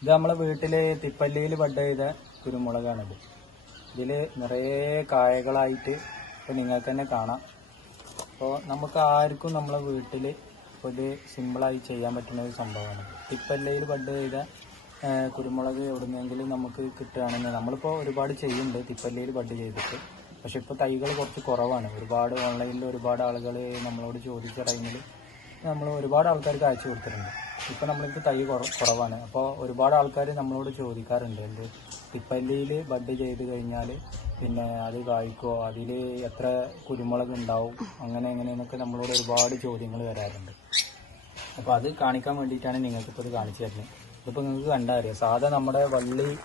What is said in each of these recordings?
ഇത് നമ്മളെ വീട്ടിൽ തിപ്പല്ലിയിൽ ബഡ് ചെയ്ത കുരുമുളകാണിത്. ഇതിൽ നിറയെ കായകളായിട്ട് ഇപ്പൊ നിങ്ങൾക്ക് തന്നെ കാണാം. അപ്പോൾ നമുക്ക് ആർക്കും നമ്മളെ വീട്ടിൽ ഒരു സിമ്പിളായി ചെയ്യാൻ പറ്റുന്ന ഒരു സംഭവമാണ്. തിപ്പല്ലയിൽ ബഡ് ചെയ്ത കുരുമുളക് എവിടുന്നെങ്കിലും നമുക്ക് കിട്ടുകയാണെങ്കിൽ നമ്മളിപ്പോൾ ഒരുപാട് ചെയ്യുന്നുണ്ട് തിപ്പല്ലയിൽ ബഡ് ചെയ്തിട്ട്. പക്ഷെ ഇപ്പോൾ തൈകൾ കുറച്ച് കുറവാണ്. ഒരുപാട് ഓൺലൈനിൽ ഒരുപാട് ആളുകൾ നമ്മളോട് ചോദിച്ച ടൈമിൽ നമ്മൾ ഒരുപാട് ആൾക്കാർക്ക് അയച്ചു കൊടുത്തിട്ടുണ്ട്. ഇപ്പം നമ്മൾക്ക് തൈ കുറ- കുറവാണ്. അപ്പോൾ ഒരുപാട് ആൾക്കാർ നമ്മളോട് ചോദിക്കാറുണ്ട് എന്ത്? തിപ്പല്ലിയിൽ ബഡ് ചെയ്ത് കഴിഞ്ഞാൽ പിന്നെ അത് കായ്ക്കോ അതിൽ എത്ര കുരുമുളക് ഉണ്ടാവും അങ്ങനെ എങ്ങനെയെന്നൊക്കെ നമ്മളോട് ഒരുപാട് ചോദ്യങ്ങൾ വരാറുണ്ട്. അപ്പോൾ അത് കാണിക്കാൻ വേണ്ടിയിട്ടാണ് നിങ്ങൾക്ക് ഇപ്പോൾ ഇത് കാണിച്ചു തരുന്നത്. ഇതിപ്പോൾ നിങ്ങൾക്ക് കണ്ടാൽ അറിയാം സാധാ നമ്മുടെ വള്ളി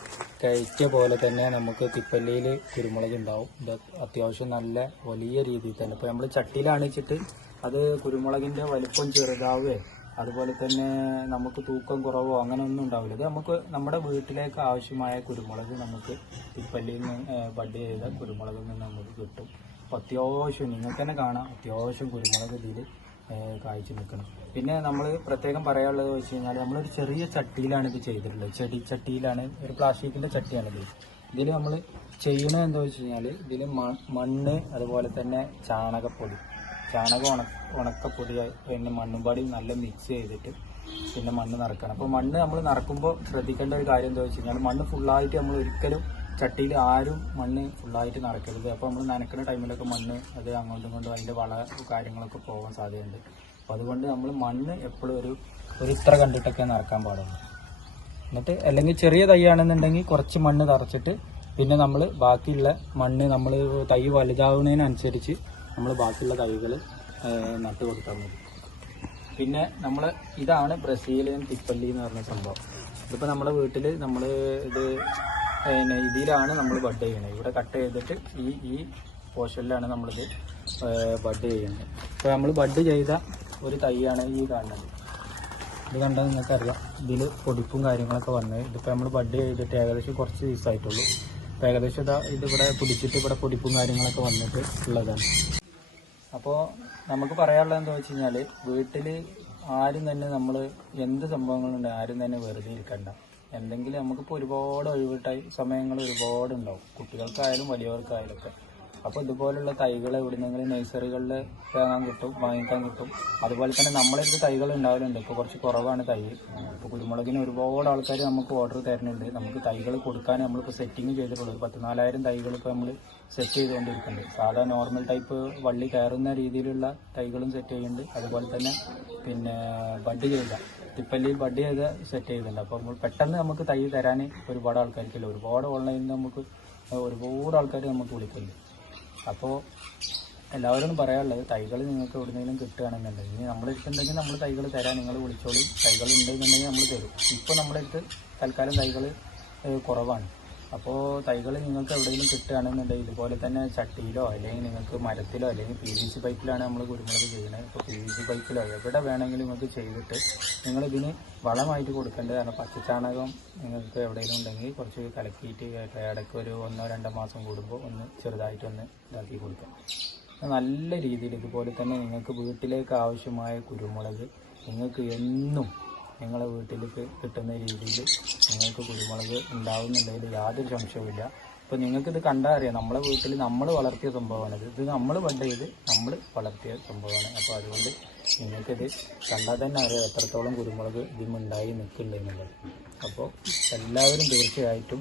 കഴിച്ച പോലെ തന്നെ നമുക്ക് തിപ്പല്ലിയിൽ കുരുമുളക് ഉണ്ടാവും ഇത് അത്യാവശ്യം നല്ല വലിയ രീതിയിൽ തന്നെ. ഇപ്പോൾ നമ്മൾ ചട്ടിയിലാണ് വെച്ചിട്ട് അത് കുരുമുളകിന്റെ വലിപ്പം ചെറുതാവുകയോ അതുപോലെ തന്നെ നമുക്ക് തൂക്കം കുറവോ അങ്ങനെ ഒന്നും ഉണ്ടാവില്ല. ഇത് നമുക്ക് നമ്മുടെ വീട്ടിലേക്ക് ആവശ്യമായ കുരുമുളക് നമുക്ക് തിപ്പല്ലിയിൽ നിന്ന് ബഡ് ചെയ്ത കുരുമുളകിൽ നിന്ന് നമുക്ക് കിട്ടും. അപ്പോൾ അത്യാവശ്യം നിങ്ങൾക്ക് തന്നെ കാണാം. അത്യാവശ്യം കുരുമുളക് ഇതിൽ കാഴ്ച നിൽക്കണം. പിന്നെ നമ്മൾ പ്രത്യേകം പറയാനുള്ളത് വെച്ച് കഴിഞ്ഞാൽ നമ്മളൊരു ചെറിയ ചട്ടിയിലാണ് ഇത് ചെയ്തിട്ടുള്ളത്. ചെടി ചട്ടിയിലാണ് ഒരു പ്ലാസ്റ്റിക്കിന്റെ ചട്ടിയാണിത്. ഇതിൽ നമ്മൾ ചെയ്യണത് എന്താ വെച്ച് കഴിഞ്ഞാൽ ഇതിൽ മണ്ണ് അതുപോലെ തന്നെ ചാണകപ്പൊടി. ചാണകം ഉണ ഉണക്കപ്പൊടി പിന്നെ മണ്ണും പാടി നല്ല മിക്സ് ചെയ്തിട്ട് പിന്നെ മണ്ണ് നിറക്കണം. അപ്പോൾ മണ്ണ് നമ്മൾ നിറക്കുമ്പോൾ ശ്രദ്ധിക്കേണ്ട ഒരു കാര്യം എന്താ വെച്ച് കഴിഞ്ഞാൽ മണ്ണ് ഫുള്ളായിട്ട് നമ്മൾ ഒരിക്കലും ചട്ടിയിൽ ആരും മണ്ണ് ഫുള്ളായിട്ട് നിറക്കരുത്. അപ്പോൾ നമ്മൾ നനക്കുന്ന ടൈമിലൊക്കെ മണ്ണ് അത് അങ്ങോട്ടും ഇങ്ങോട്ടും അതിന്റെ വള കാര്യങ്ങളൊക്കെ പോകാൻ സാധ്യതയുണ്ട്. അപ്പോൾ അതുകൊണ്ട് നമ്മൾ മണ്ണ് എപ്പോഴും ഒരു ഒരു ഇത്ര കണ്ടിട്ടൊക്കെ നിറക്കാൻ പാടുള്ളൂ. എന്നിട്ട് അല്ലെങ്കിൽ ചെറിയ തൈയാണെന്നുണ്ടെങ്കിൽ കുറച്ച് മണ്ണ് നിറച്ചിട്ട് പിന്നെ നമ്മൾ ബാക്കിയുള്ള മണ്ണ് നമ്മൾ തൈ വലുതാവുന്നതിനനുസരിച്ച് നമ്മൾ ബാക്കിയുള്ള തൈകൾ നട്ട് കൊടുത്താൽ മതി. പിന്നെ നമ്മൾ ഇതാണ് ബ്രസീലിയൻ തിപ്പല്ലി എന്ന് പറഞ്ഞ സംഭവം. ഇതിപ്പോൾ നമ്മുടെ വീട്ടിൽ നമ്മൾ ഇത് പിന്നെ ഇതിലാണ് നമ്മൾ ബഡ് ചെയ്യുന്നത് ഇവിടെ കട്ട് ചെയ്തിട്ട് ഈ ഈ പോർഷനിലാണ് നമ്മളിത് ബഡ് ചെയ്യുന്നത്. അപ്പോൾ നമ്മൾ ബഡ് ചെയ്ത ഒരു തൈയാണ് ഈ കാണുന്നത്. ഇത് കണ്ടാൽ നിങ്ങൾക്കറിയാം. ഇതിൽ പൊടിപ്പും കാര്യങ്ങളൊക്കെ വന്നത് ഇതിപ്പോൾ നമ്മൾ ബഡ് ചെയ്തിട്ട് ഏകദേശം കുറച്ച് ദിവസമായിട്ടുള്ളൂ ഏകദേശം ഇതാ ഇതിവിടെ പിടിച്ചിട്ട് ഇവിടെ പൊടിപ്പും കാര്യങ്ങളൊക്കെ വന്നിട്ട് ഉള്ളതാണ്. അപ്പോൾ നമുക്ക് പറയാനുള്ളത് എന്താ വെച്ച് കഴിഞ്ഞാൽ വീട്ടിൽ ആരും തന്നെ നമ്മൾ എന്ത് സംഭവങ്ങളുണ്ട് ആരും തന്നെ വെറുതെ ഇരിക്കണ്ട. എന്തെങ്കിലും നമുക്കിപ്പോൾ ഒരുപാട് ഒഴിവിട്ട സമയങ്ങൾ ഒരുപാട് ഉണ്ടാവും കുട്ടികൾക്കായാലും വലിയവർക്കായാലും ഒക്കെ. അപ്പോൾ ഇതുപോലുള്ള തൈകൾ എവിടുന്നെങ്കിലും നഴ്സറികളിൽ വാങ്ങാൻ കിട്ടും വാങ്ങിക്കാൻ കിട്ടും. അതുപോലെ തന്നെ നമ്മളെ തൈകൾ ഉണ്ടാവലുണ്ട്. ഇപ്പോൾ കുറച്ച് കുറവാണ് തൈ. ഇപ്പോൾ കുരുമുളകിന് ഒരുപാട് ആൾക്കാർ നമുക്ക് ഓർഡർ തരുന്നുണ്ട്. നമുക്ക് തൈകൾ കൊടുക്കാൻ നമ്മളിപ്പോൾ സെറ്റിങ് ചെയ്തിട്ടുള്ളത്. പത്ത് നാലായിരം തൈകൾ ഇപ്പോൾ നമ്മൾ സെറ്റ് ചെയ്തുകൊണ്ടിരിക്കുന്നുണ്ട്. സാധാ നോർമൽ ടൈപ്പ് വള്ളി കയറുന്ന രീതിയിലുള്ള തൈകളും സെറ്റ് ചെയ്യുന്നുണ്ട്. അതുപോലെ തന്നെ പിന്നെ ബഡ് ചെയ്ത തിപ്പല്ലി ബഡ് ചെയ്ത് സെറ്റ് ചെയ്തിട്ടുണ്ട് അപ്പോൾ നമ്മൾ പെട്ടെന്ന് നമുക്ക് തൈ തരാൻ ഒരുപാട് ആൾക്കാർക്കില്ല. ഒരുപാട് ഓൺലൈനിൽ നമുക്ക് ഒരുപാട് ആൾക്കാർ നമുക്ക് വിളിക്കുന്നുണ്ട്. അപ്പോൾ എല്ലാവരോടും പറയാനുള്ളത് തൈകൾ നിങ്ങൾക്ക് എവിടെന്നെങ്കിലും കിട്ടുകയാണെന്നുണ്ടെങ്കിൽ ഇനി നമ്മുടെ അടുത്തുണ്ടെങ്കിൽ നമ്മൾ തൈകൾ തരാം നിങ്ങൾ വിളിച്ചോളി. തൈകൾ ഉണ്ടെന്നുണ്ടെങ്കിൽ നമ്മൾ തരും. ഇപ്പോൾ നമ്മുടെ അടുത്ത് തൽക്കാലം തൈകൾ കുറവാണ്. അപ്പോൾ തൈകൾ നിങ്ങൾക്ക് എവിടെയെങ്കിലും കിട്ടുകയാണെന്നുണ്ടെങ്കിൽ ഇതുപോലെ തന്നെ ചട്ടിയിലോ അല്ലെങ്കിൽ നിങ്ങൾക്ക് മരത്തിലോ അല്ലെങ്കിൽ പി വി സി പൈപ്പിലാണ് നമ്മൾ കുരുമുളക് ചെയ്യുന്നത്. ഇപ്പോൾ പി വി സി പൈപ്പിലോ എവിടെ വേണമെങ്കിലും നിങ്ങൾക്ക് ചെയ്തിട്ട് നിങ്ങളിതിന് വളമായിട്ട് കൊടുക്കേണ്ടതാണ് പച്ചച്ചാണകം നിങ്ങൾക്ക് എവിടെയെങ്കിലും ഉണ്ടെങ്കിൽ കുറച്ച് കലക്കിയിട്ട് ഇടയ്ക്ക് ഒരു ഒന്നോ രണ്ടോ മാസം കൂടുമ്പോൾ ഒന്ന് ചെറുതായിട്ടൊന്ന് ഇതാക്കി കൊടുക്കാം. നല്ല രീതിയിൽ ഇതുപോലെ തന്നെ നിങ്ങൾക്ക് വീട്ടിലേക്ക് ആവശ്യമായ കുരുമുളക് നിങ്ങൾക്ക് എന്നും നിങ്ങളെ വീട്ടിലേക്ക് കിട്ടുന്ന രീതിയിൽ നിങ്ങൾക്ക് കുരുമുളക് ഉണ്ടാവുന്നുണ്ടെങ്കിൽ യാതൊരു സംശയവുമില്ല. ഇപ്പോൾ ഇത് കണ്ടാൽ അറിയാം. നമ്മളെ വീട്ടിൽ നമ്മൾ വളർത്തിയ സംഭവമാണ് ഇത്. നമ്മൾ പണ്ട് ചെയ്ത് നമ്മൾ വളർത്തിയ സംഭവമാണ്. അപ്പോൾ അതുകൊണ്ട് നിങ്ങൾക്കിത് കണ്ടാൽ തന്നെ അറിയാം എത്രത്തോളം കുരുമുളക് ഇതിമുണ്ടായി നിൽക്കുന്നുണ്ടെന്നുള്ളത് അപ്പോൾ എല്ലാവരും തീർച്ചയായിട്ടും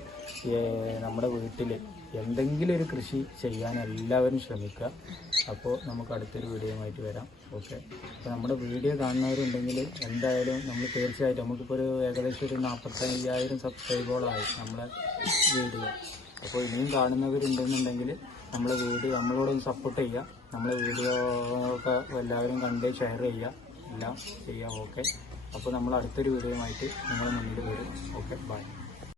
നമ്മുടെ വീട്ടിൽ എന്തെങ്കിലും ഒരു കൃഷി ചെയ്യാൻ എല്ലാവരും ശ്രമിക്കുക. അപ്പോൾ നമുക്ക് അടുത്തൊരു വീഡിയോയുമായിട്ട് വരാം. ഓക്കെ? അപ്പോൾ നമ്മുടെ വീഡിയോ കാണുന്നവരുണ്ടെങ്കിൽ എന്തായാലും നമ്മൾ തീർച്ചയായിട്ടും നമുക്കിപ്പോൾ ഒരു ഏകദേശം ഒരു നാൽപ്പത്തയ്യായിരം സബ്സ്ക്രൈബോളായി നമ്മുടെ വീഡിയോ. അപ്പോൾ ഇനിയും കാണുന്നവരുണ്ടെന്നുണ്ടെങ്കിൽ നമ്മളെ വീട് നമ്മളോടൊന്ന് സപ്പോർട്ട് ചെയ്യുക. നമ്മളെ വീഡിയോ ഒക്കെ എല്ലാവരും കണ്ട് ഷെയർ ചെയ്യുക. എല്ലാം ചെയ്യുക ഓക്കെ അപ്പോൾ നമ്മൾ അടുത്തൊരു വീഡിയോയുമായിട്ട് നിങ്ങളുടെ മുന്നിൽ വരും. Okay bye